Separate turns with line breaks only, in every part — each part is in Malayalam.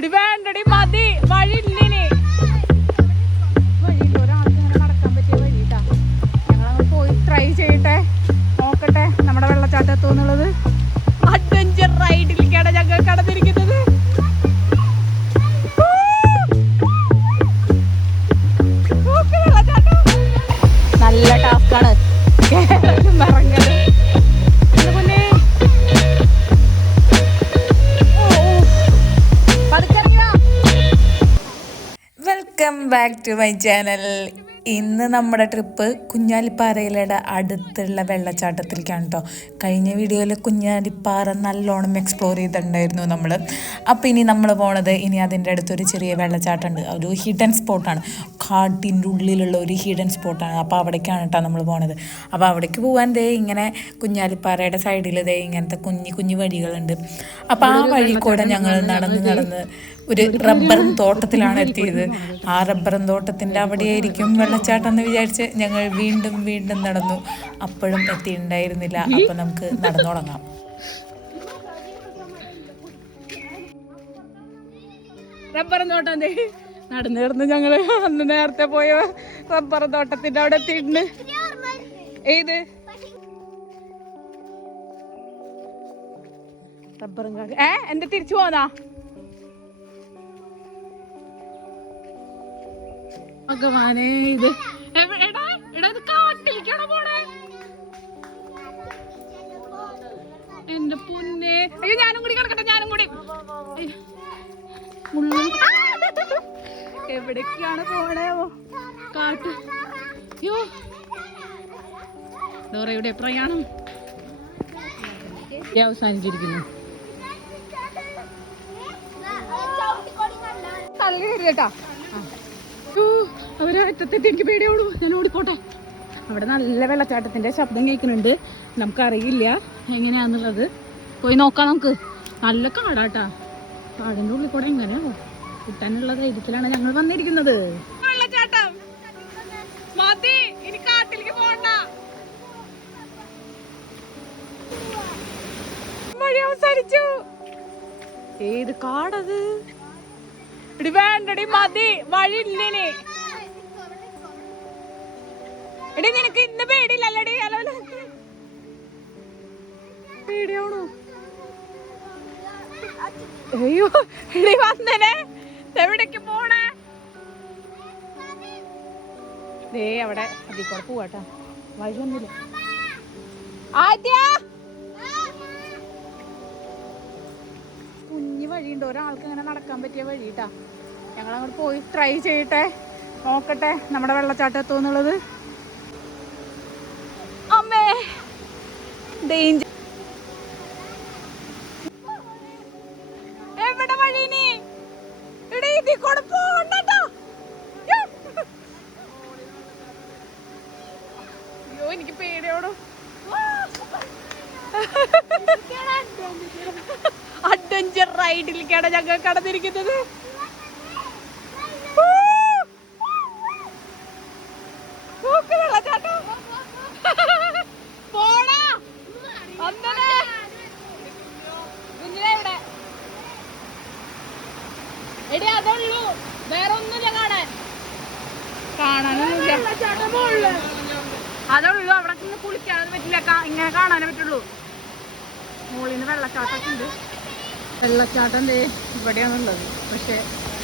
ഇടി വേണ്ടടി മതി. ഇങ്ങനെ നടക്കാൻ പോയി ട്രൈ ചെയ്യട്ടെ. നോക്കട്ടെ നമ്മുടെ വെള്ളച്ചാട്ടം എത്തുമെന്നുള്ളത് അഡ്വഞ്ചർ റൈഡിലേക്കാണ് ഞങ്ങൾ കടന്നിരിക്കുന്നത്.
Welcome back to my channel ഇന്ന് നമ്മുടെ ട്രിപ്പ് കുഞ്ഞാലിപ്പാറയിലയുടെ അടുത്തുള്ള വെള്ളച്ചാട്ടത്തിലേക്കാണ് കേട്ടോ കഴിഞ്ഞ വീഡിയോയിൽ കുഞ്ഞാലിപ്പാറ നല്ലോണം എക്സ്പ്ലോർ ചെയ്തിട്ടുണ്ടായിരുന്നു നമ്മൾ അപ്പോൾ ഇനി നമ്മൾ പോണത് ഇനി അതിന്റെ അടുത്തൊരു ചെറിയ വെള്ളച്ചാട്ടമുണ്ട് ഒരു ഹിഡൻ സ്പോട്ടാണ് കാട്ടിന്റെ ഉള്ളിലുള്ള ഒരു ഹിഡൻ സ്പോട്ടാണ് അപ്പോൾ അവിടേക്കാണ് കേട്ടോ നമ്മൾ പോണത്. അപ്പോൾ അവിടേക്ക് പോകാൻ ദേ ഇങ്ങനെ കുഞ്ഞാലിപ്പാറയുടെ സൈഡിൽ ദേ ഇങ്ങനത്തെ കുഞ്ഞു കുഞ്ഞു വഴികളുണ്ട്. അപ്പോൾ ആ വഴി കൂടെ ഞങ്ങൾ നടന്ന് നടന്ന് ഒരു റബ്ബർ തോട്ടത്തിലാണ് എത്തിയത്. ആ റബ്ബർ തോട്ടത്തിന്റെ അവിടെയായിരിക്കും വെള്ളച്ചാട്ടം എന്ന് വിചാരിച്ച് ഞങ്ങൾ വീണ്ടും വീണ്ടും നടന്നു. അപ്പോഴും എത്തിയിട്ടുണ്ടായിരുന്നില്ല. അപ്പം നമുക്ക് നടന്നു തുടങ്ങാം
റബ്ബർ തോട്ടം നടന്നു കിടന്ന് ഞങ്ങൾ. അന്ന് നേരത്തെ പോയ റബ്ബർ തോട്ടത്തിന്റെ അവിടെ എത്തിയിട്ടുണ്ട്. ഏത്? റബ്ബറും കാട് ഏ? എന്റെ തിരിച്ചു പോന്നാ? ഭഗവാനേ ഇത് എടാ എടാ ഇത് പോണേ? എന്റെ പൊന്നെ. അയ്യോ ഞാനും കൂടി കിടക്കട്ടെ ഞാനും കൂടി! എവിടേക്കാണ് പോണേ? കാട്ട്. അയ്യോ. ഡോറയുടെ പ്രയാണം. അവസാനിച്ചിരിക്കുന്നു. തള്ളി കേട്ടാ. അവരറ്റത്തെത്തി എനിക്ക് പേടിയോളൂ ഞാൻ ഓടിക്കോട്ടെ അവിടെ നല്ല വെള്ളച്ചാട്ടത്തിന്റെ ശബ്ദം കേൾക്കുന്നുണ്ട്. നമുക്കറിയില്ല എങ്ങനെയാന്നുള്ളത്. പോയി നോക്കാം നമുക്ക്. നല്ല കാടാട്ടാ. കാടിന്റെ ഉള്ളിൽ കൂടെ എങ്ങനെയാണോ കിട്ടാനുള്ള ധൈര്യത്തിലാണ് ഞങ്ങൾ വന്നിരിക്കുന്നത്. കാട്ടിലേക്ക് പോകണ്ട ഏത് കാടത്? ഇടി വേണ്ടടി മതി. വഴിയില്ലിനി. എടി നിനക്ക് ഇന്ന് പേടിയില്ലല്ലടി? അലോല പേടിയാണോ അയ്യോ എടി വന്നനെ. എവിടേക്ക് പോണേ? ദേ അവിടെ അതിൽ കൂടെ പോവാട്ടാ വഴിയൊന്നുമില്ല ആദ്യ! കുഞ്ഞു വഴിയുണ്ട്. ഒരാൾക്ക് ഇങ്ങനെ നടക്കാൻ പറ്റിയ വഴിട്ടാ ഞങ്ങൾ അങ്ങോട്ട് പോയി ട്രൈ ചെയ്യട്ടെ. നോക്കട്ടെ നമ്മുടെ വെള്ളച്ചാട്ടം എത്തുമെന്നുള്ളത് ഡേഞ്ചർ എവിടെ വഴി നീ? എടീ ഇതിൽ കൂടെ പോകണ്ടട്ടോ അയ്യോ എനിക്ക് പേടിയോടോ അഡ്വഞ്ചർ റൈഡിലേക്കാണ് ഞങ്ങൾ കടന്നിരിക്കുന്നത് നോക്ക് വെള്ളച്ചാട്ടം. പോടാ. വന്നനെ. കുഞ്ഞിനെ ഇവിടെ. എടി അതുള്ളൂ വേറെ ഒന്നുമില്ല കാണാൻ കാണാനൊന്നുമില്ല അതുള്ളൂ അവിടെ നിന്ന് കുളിക്കാൻ പറ്റില്ല. ഇങ്ങനെ കാണാനേ പറ്റുള്ളൂ. മുകളിൽ വെള്ളച്ചാട്ടമൊക്കെ ഉണ്ട് വെള്ളച്ചാട്ടം ദേ ഇവിടെയാണുള്ളത്. പക്ഷെ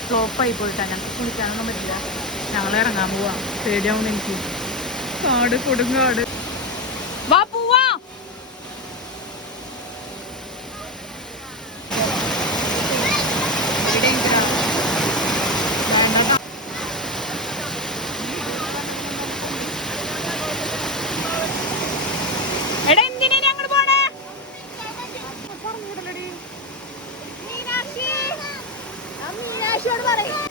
ഫ്ലോപ്പായി പോയിട്ടാണ് ഞങ്ങൾക്ക് കുളിക്കാനൊന്നും പറ്റില്ല. ഞങ്ങൾ ഇറങ്ങാൻ പോവാ. പേടിയാവുന്നു എനിക്ക്. കാട് കൊടുങ്കാട് വാ പോവാ എടാ എന്തിനാ ഇനി അങ്ങോട്ട് പോണേ മീനാക്ഷി മീനാക്ഷിയോട് പറയും.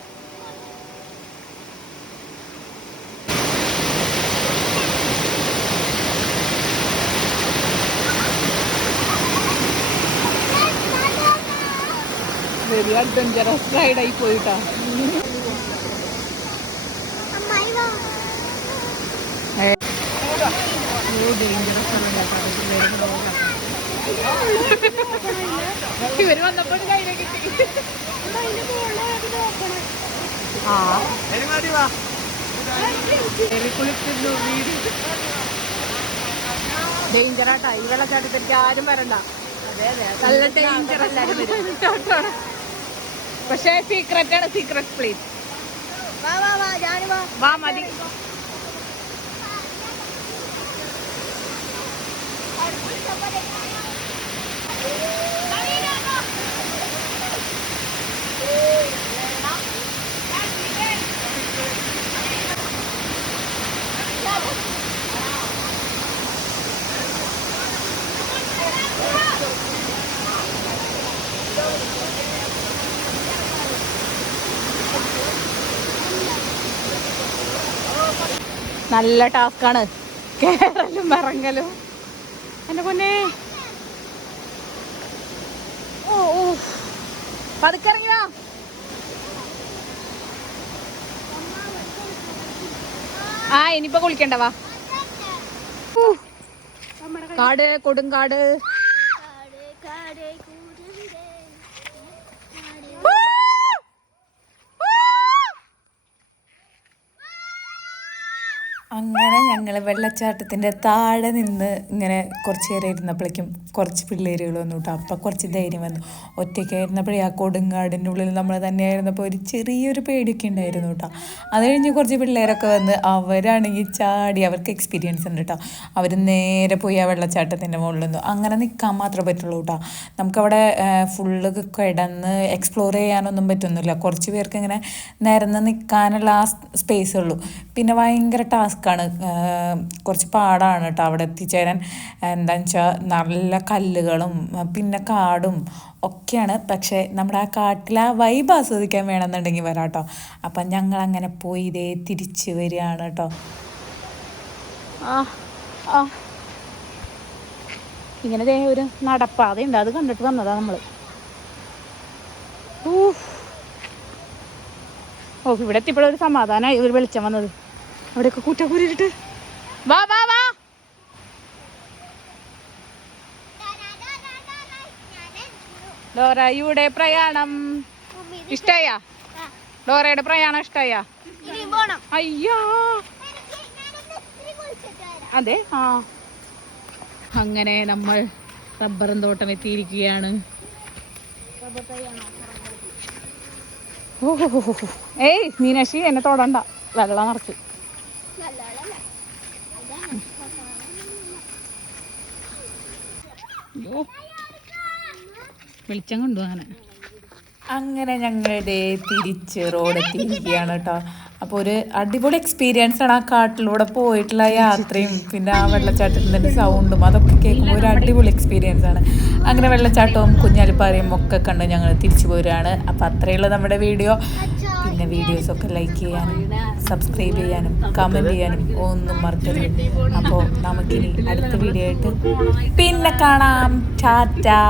വെരി അഡ്വഞ്ചറസ് റൈഡായി പോയിട്ടാ. ഇവർ വന്നപ്പോൾ കയ്യിലേക്ക് കിട്ടി. ആ. കുളിക്കുന്നു വീട്. ഡേഞ്ചറാട്ടാ ഈ വെള്ളച്ചാട്ടത്തിലേക്ക് ആരും വരണ്ട. നല്ല ഡേഞ്ചർ എല്ലാരും പക്ഷേ സീക്രട്ട് ആണ് സീക്രട്ട് പ്ലേസ് വാ മതി. നല്ല ടാസ്ക്കാണ്. കേറലും ഇറങ്ങലും. എന്റെ പൊന്നെ. ഓ ഓ. പതുക്കെ ഇറങ്ങിയോ ആ ഇനിയിപ്പോ കുളിക്കണ്ട. കാട് കൊടുങ്കാട്
അങ്ങനെ ഞങ്ങൾ വെള്ളച്ചാട്ടത്തിന്റെ താഴെ നിന്ന് ഇങ്ങനെ കുറച്ച് നേരം ഇരുന്നപ്പോഴേക്കും കുറച്ച് പിള്ളേരുകൾ വന്നു കേട്ടോ അപ്പം കുറച്ച് ധൈര്യം വന്നു. ഒറ്റയ്ക്കായിരുന്നപ്പോഴേ ആ കൊടുങ്കാടിന്റെ ഉള്ളിൽ നമ്മൾ തന്നെയായിരുന്നപ്പോൾ ഒരു ചെറിയൊരു പേടിയൊക്കെ ഉണ്ടായിരുന്നു കേട്ടോ. അത് കഴിഞ്ഞ് കുറച്ച് പിള്ളേരൊക്കെ വന്ന് അവരാണെങ്കിൽ ചാടി അവർക്ക് എക്സ്പീരിയൻസ് ഉണ്ട് കേട്ടോ. അവർ നേരെ പോയി ആ വെള്ളച്ചാട്ടത്തിന്റെ മുകളിൽ നിന്നു. അങ്ങനെ നിൽക്കാൻ മാത്രമേ പറ്റുള്ളൂ കേട്ടോ. നമുക്കവിടെ ഫുള്ള് കിടന്ന് എക്സ്പ്ലോർ ചെയ്യാനൊന്നും പറ്റുന്നില്ല കുറച്ച് പേർക്ക് ഇങ്ങനെ നിരന്ന് നിൽക്കാനുള്ള ആ സ്പേസ് ഉള്ളൂ. പിന്നെ ഭയങ്കര ടാസ്ക്കാണ് കുറച്ച് പാടാണ് കേട്ടോ അവിടെ എത്തിച്ചേരാൻ. എന്താണെന്ന് വെച്ചാൽ നല്ല കല്ലുകളും പിന്നെ കാടും ഒക്കെയാണ്. പക്ഷേ നമ്മുടെ ആ കാട്ടിൽ ആ വൈബ് ആസ്വദിക്കാൻ വേണമെന്നുണ്ടെങ്കിൽ വരാം കേട്ടോ അപ്പം ഞങ്ങൾ അങ്ങനെ പോയി ഇതേ തിരിച്ച് വരികയാണ് കേട്ടോ
ഇങ്ങനെ ഒരു നടപ്പാതയുണ്ട്. അത് കണ്ടിട്ട് വന്നതാ നമ്മൾ. ഓ ഇവിടെ എത്തിയപ്പോഴൊരു സമാധാനമായി ഒരു വെളിച്ചം വന്നത്. അവിടെയൊക്കെ കൂറ്റക്കൂരിട്ട്. വാ വാ വാ. ഡോറയുടെ പ്രയാണം. ഇഷ്ടായ? ഡോറയുടെ പ്രയാണം ഇഷ്ടായ? അയ്യോ. അതെ ആ. അങ്ങനെ നമ്മൾ റബ്ബറും തോട്ടം എത്തിയിരിക്കുകയാണ്. ഏയ് മീനാശി എന്നെ തൊടണ്ട. വെള്ളം നിറച്ച്. വെളിച്ചം കൊണ്ടുപോകാനെ
അങ്ങനെ ഞങ്ങളുടെ തിരിച്ച് റോഡ് എത്തിയിരിക്കുകയാണ് കേട്ടോ. അപ്പോൾ ഒരു അടിപൊളി എക്സ്പീരിയൻസ് ആണ് ആ കാട്ടിലൂടെ പോയിട്ടുള്ള യാത്രയും പിന്നെ ആ വെള്ളച്ചാട്ടത്തിന്റെ സൗണ്ടും അതൊക്കെ കേൾക്കുമ്പോൾ ഒരു അടിപൊളി എക്സ്പീരിയൻസ് ആണ്. അങ്ങനെ വെള്ളച്ചാട്ടവും കുഞ്ഞാലിപ്പാറയും ഒക്കെ കണ്ട് ഞങ്ങൾ തിരിച്ചു പോരുകയാണ്. അപ്പോൾ അത്രയുള്ള നമ്മുടെ വീഡിയോ. പിന്നെ വീഡിയോസൊക്കെ ലൈക്ക് ചെയ്യാനും സബ്സ്ക്രൈബ് ചെയ്യാനും കമന്റ് ചെയ്യാനും ഒന്നും മറക്കരുത്. അപ്പോൾ നമുക്കിനി അടുത്ത വീഡിയോ ആയിട്ട് പിന്നെ കാണാം. ടാറ്റാ.